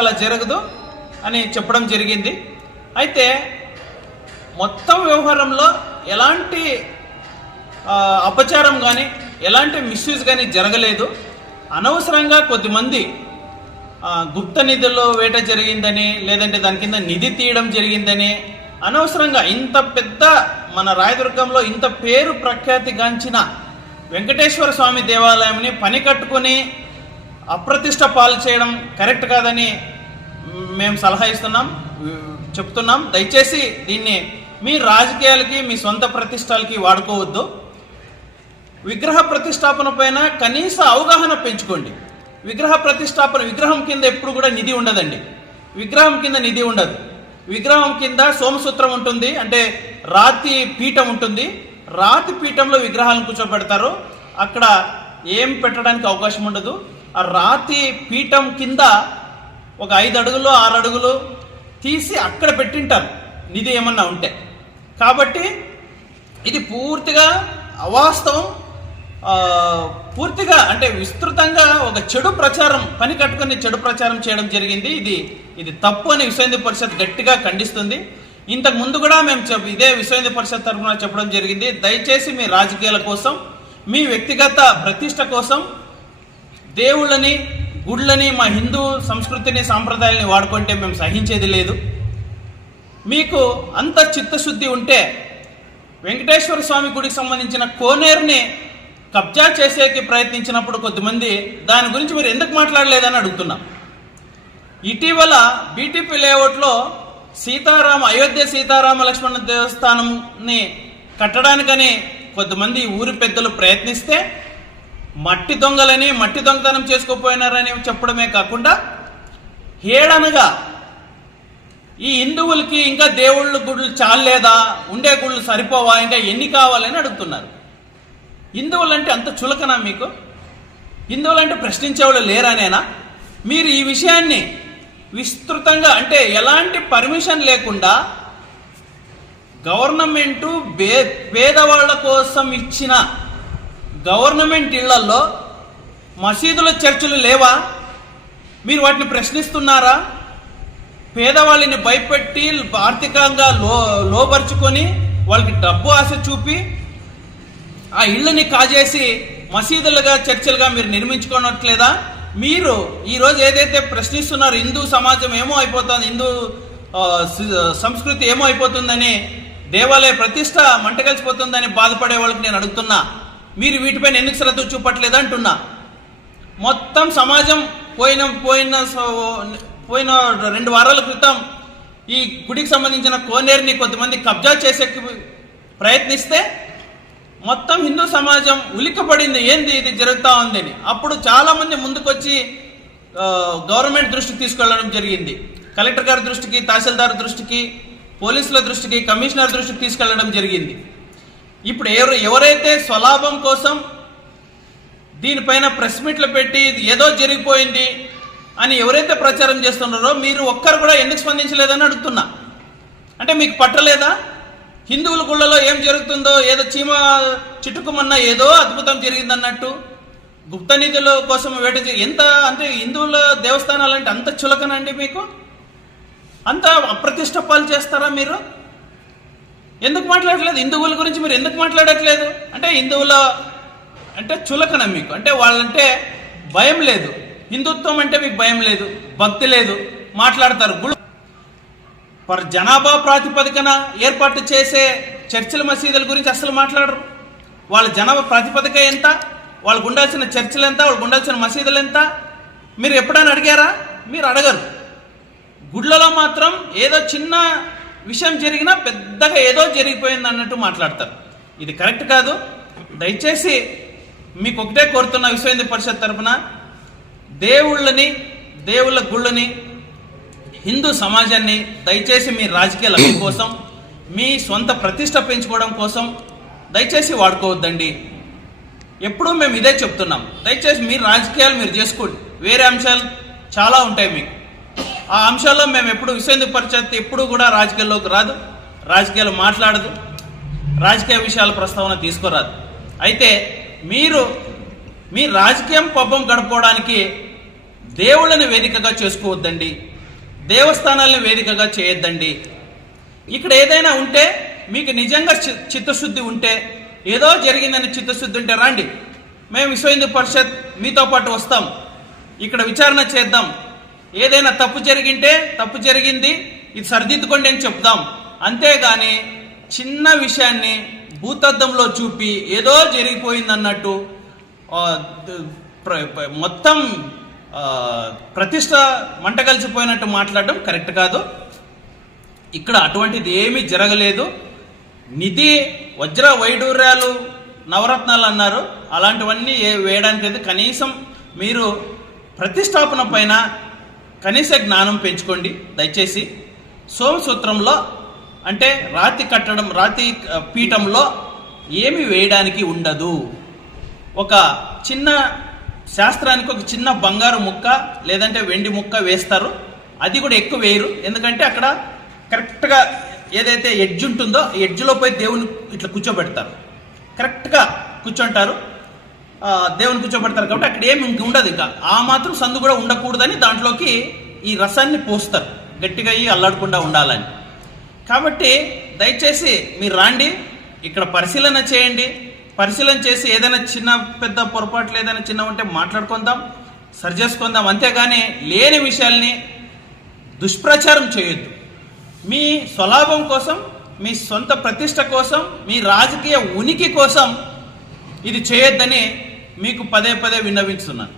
అలా జరగదు అని చెప్పడం జరిగింది. అయితే మొత్తం వ్యవహారంలో ఎలాంటి అపచారం కానీ ఎలాంటి మిస్యూజ్ కానీ జరగలేదు. అనవసరంగా కొద్దిమంది గుప్త నిధుల్లో వేట జరిగిందని లేదంటే దాని కింద నిధి తీయడం జరిగిందని అనవసరంగా ఇంత పెద్ద మన రాయదుర్గంలో ఇంత పేరు ప్రఖ్యాతిగాంచిన వెంకటేశ్వర స్వామి దేవాలయంని పని కట్టుకొని అప్రతిష్ట పాలు చేయడం కరెక్ట్ కాదని మేము సలహా ఇస్తున్నాం చెప్తున్నాం. దయచేసి దీన్ని మీ రాజకీయాలకి మీ సొంత ప్రతిష్టలకి వాడుకోవద్దు. విగ్రహ ప్రతిష్టాపన పైన కనీస అవగాహన పెంచుకోండి. విగ్రహ ప్రతిష్టాపన విగ్రహం కింద ఎప్పుడు కూడా నిధి ఉండదండి. విగ్రహం కింద నిధి ఉండదు. విగ్రహం కింద సోమసూత్రం ఉంటుంది అంటే రాతి పీఠం ఉంటుంది. రాతి పీఠంలో విగ్రహాలను కూర్చోబెడతారు. అక్కడ ఏం పెట్టడానికి అవకాశం ఉండదు. ఆ రాతి పీఠం కింద ఒక ఐదు అడుగులు ఆరు అడుగులు తీసి అక్కడ పెట్టింటారు. నిధి ఏమన్నా ఉంటే. కాబట్టి ఇది పూర్తిగా అవాస్తవం. పూర్తిగా అంటే విస్తృతంగా ఒక చెడు ప్రచారం పని కట్టుకుని చెడు ప్రచారం చేయడం జరిగింది. ఇది ఇది తప్పు అని విశ్వ పరిషత్ గట్టిగా ఖండిస్తుంది. ఇంతకు ముందు కూడా మేము చెప్ ఇదే విశ్వ పరిషత్ తరఫున చెప్పడం జరిగింది. దయచేసి మీ రాజకీయాల కోసం మీ వ్యక్తిగత ప్రతిష్ట కోసం దేవుళ్ళని గుళ్ళని మా హిందూ సంస్కృతిని సాంప్రదాయాల్ని వాడుకుంటే మేము సహించేది లేదు. మీకు అంత చిత్తశుద్ధి ఉంటే వెంకటేశ్వర స్వామి గుడికి సంబంధించిన కోనేరుని కబ్జా చేసేకి ప్రయత్నించినప్పుడు కొద్దిమంది దాని గురించి మీరు ఎందుకు మాట్లాడలేదని అడుగుతున్నాం. ఇటీవల బీటీపీ లేఅవుట్లో సీతారామ అయోధ్య సీతారామ లక్ష్మణ దేవస్థానంని కట్టడానికని కొద్దిమంది ఊరి పెద్దలు ప్రయత్నిస్తే మట్టి దొంగలని మట్టి దొంగతనం చేసుకోపోయినారని చెప్పడమే కాకుండా హేళనగా ఈ హిందువులకి ఇంకా దేవుళ్ళ గుళ్ళు చాలేదా ఉండే గుళ్ళు సరిపోవా? ఇంకా ఎన్ని కావాలని అడుగుతున్నారు. హిందువులంటే అంత చులకనా మీకు? హిందువులంటే ప్రశ్నించేవాళ్ళు లేరానేనా మీరు ఈ విషయాన్ని విస్తృతంగా అంటే ఎలాంటి పర్మిషన్ లేకుండా గవర్నమెంటు బే పేదవాళ్ళ కోసం ఇచ్చిన గవర్నమెంట్ ఇళ్ళలో మసీదుల చర్చలు లేవా? మీరు వాటిని ప్రశ్నిస్తున్నారా? పేదవాళ్ళని భయపెట్టి ఆర్థికంగా లో లోపరుచుకొని వాళ్ళకి డబ్బు ఆశ చూపి ఆ ఇళ్ళని కాజేసి మసీదులుగా చర్చలుగా మీరు నిర్మించుకోనట్లేదా? మీరు ఈరోజు ఏదైతే ప్రశ్నిస్తున్నారు హిందూ సమాజం ఏమో అయిపోతుంది హిందూ సంస్కృతి ఏమో అయిపోతుందని దేవాలయ ప్రతిష్ట మంటగలిసిపోతుందని బాధపడే వాళ్ళకి నేను అడుగుతున్నా. మీరు వీటిపైన ఎందుకు శ్రద్ధ చూపట్లేదు అంటున్నా. మొత్తం సమాజం పోయిన పోయిన పోయిన రెండు వారాల క్రితం ఈ గుడికి సంబంధించిన కోనేరుని కొంతమంది కబ్జా చేసే ప్రయత్నిస్తే మొత్తం హిందూ సమాజం ఉలిక్కపడింది. ఏంది ఇది జరుగుతూ ఉందని. అప్పుడు చాలామంది ముందుకొచ్చి గవర్నమెంట్ దృష్టికి తీసుకెళ్ళడం జరిగింది. కలెక్టర్ గారి దృష్టికి తహసీల్దార్ దృష్టికి పోలీసుల దృష్టికి కమిషనర్ దృష్టికి తీసుకెళ్ళడం జరిగింది. ఇప్పుడు ఎవరు ఎవరైతే స్వలాభం కోసం దీనిపైన ప్రెస్ మీట్లు పెట్టి ఇది ఏదో జరిగిపోయింది అని ఎవరైతే ప్రచారం చేస్తున్నారో మీరు ఒక్కరు కూడా ఎందుకు స్పందించలేదని అడుగుతున్నా. అంటే మీకు పట్టలేదా? హిందువుల గుళ్ళలో ఏం జరుగుతుందో ఏదో చీమ చిట్టుకుమన్నా ఏదో అద్భుతం జరిగిందన్నట్టు గుప్త నిధుల కోసం వేట ఎంత అంటే హిందువుల దేవస్థానాలు అంటే అంత చులకనండి మీకు? అంత అప్రతిష్ట పాలు చేస్తారా మీరు? ఎందుకు మాట్లాడట్లేదు? హిందువుల గురించి మీరు ఎందుకు మాట్లాడట్లేదు? అంటే హిందువుల అంటే చులకన మీకు. అంటే వాళ్ళంటే భయం లేదు. హిందుత్వం అంటే మీకు భయం లేదు. భక్తి లేదు. మాట్లాడతారు. గుళ్ళు పర్ జనాభా ప్రాతిపదికన ఏర్పాటు చేసే చర్చిల మసీదుల గురించి అసలు మాట్లాడరు. వాళ్ళ జనాభా ప్రాతిపదిక ఎంత? వాళ్ళకు ఉండాల్సిన చర్చిలు ఎంత? వాళ్ళకు ఉండాల్సిన మసీదులు ఎంత? మీరు ఎప్పుడైనా అడిగారా? మీరు అడగరు. గుళ్ళలో మాత్రం ఏదో చిన్న విషయం జరిగినా పెద్దగా ఏదో జరిగిపోయింది అన్నట్టు మాట్లాడతారు. ఇది కరెక్ట్ కాదు. దయచేసి మీకు ఒకటే కోరుతున్న విశ్వ హిందూ పరిషత్ తరఫున దేవుళ్ళని దేవుళ్ళ గుళ్ళని హిందూ సమాజాన్ని దయచేసి మీ రాజకీయ లబ్ధి కోసం మీ సొంత ప్రతిష్ట పెంచుకోవడం కోసం దయచేసి వాడుకోవద్దండి. ఎప్పుడూ మేము ఇదే చెప్తున్నాం. దయచేసి మీ రాజకీయాలు మీరు చేసుకోండి. వేరే అంశాలు చాలా ఉంటాయి మీకు. ఆ అంశాల్లో మేము ఎప్పుడు విశ్వేంద్ర పరిషత్ ఎప్పుడు కూడా రాజకీయాల్లోకి రాదు. రాజకీయాలు మాట్లాడదు. రాజకీయ విషయాల ప్రస్తావన తీసుకురాదు. అయితే మీరు మీ రాజకీయం పబ్బం గడపడానికి దేవుళ్ళని వేదికగా చేసుకోవద్దండి. దేవస్థానాలను వేదికగా చేయొద్దండి. ఇక్కడ ఏదైనా ఉంటే మీకు నిజంగా చిత్తశుద్ధి ఉంటే ఏదో జరిగిందని చిత్తశుద్ధి ఉంటే రండి. మేము విశ్వ హిందూ పరిషత్ మీతో పాటు వస్తాం. ఇక్కడ విచారణ చేద్దాం. ఏదైనా తప్పు జరిగింటే తప్పు జరిగింది ఇది సరిదిద్దుకోండి అని చెప్దాం. అంతేగాని చిన్న విషయాన్ని భూతద్దంలో చూపి ఏదో జరిగిపోయిందన్నట్టు అన్నట్టు మొత్తం ప్రతిష్ట మంట కలిసిపోయినట్టు మాట్లాడడం కరెక్ట్ కాదు. ఇక్కడ అటువంటిది ఏమీ జరగలేదు. నిధి వజ్ర వైడూర్యాలు నవరత్నాలు అన్నారు. అలాంటివన్నీ ఏ వేయడానికి అయితే కనీసం మీరు ప్రతిష్టాపన పైన కనీస జ్ఞానం పెంచుకోండి. దయచేసి సోమసూత్రంలో అంటే రాతి కట్టడం రాతి పీఠంలో ఏమి వేయడానికి ఉండదు. ఒక చిన్న శాస్త్రానికి ఒక చిన్న బంగారు ముక్క లేదంటే వెండి ముక్క వేస్తారు. అది కూడా ఎక్కువ వేయరు. ఎందుకంటే అక్కడ కరెక్ట్గా ఏదైతే ఎడ్జ్ ఉంటుందో ఎడ్జ్లో పోయి దేవుని ఇట్లా కూర్చోబెడతారు. కరెక్ట్గా కూర్చుంటారు. దేవుని కూర్చోబెడతారు కాబట్టి అక్కడ ఏమి ఇంక ఉండదు ఇంకా. ఆ మాత్రం సందు కూడా ఉండకూడదని దాంట్లోకి ఈ రసాన్ని పోస్తారు. గట్టిగా అయ్యి అల్లాడకుండా ఉండాలని. కాబట్టి దయచేసి మీరు రాండి ఇక్కడ పరిశీలన చేయండి. పరిశీలన చేసి ఏదైనా చిన్న పెద్ద పొరపాట్లు ఏదైనా చిన్న ఉంటే మాట్లాడుకుందాం సరి చేసుకుందాం. అంతేగాని లేని విషయాల్ని దుష్ప్రచారం చేయొద్దు. మీ స్వలాభం కోసం మీ సొంత ప్రతిష్ట కోసం మీ రాజకీయ ఉనికి కోసం ఇది చేయొద్దని మీకు పదే పదే విన్నవించున్నాను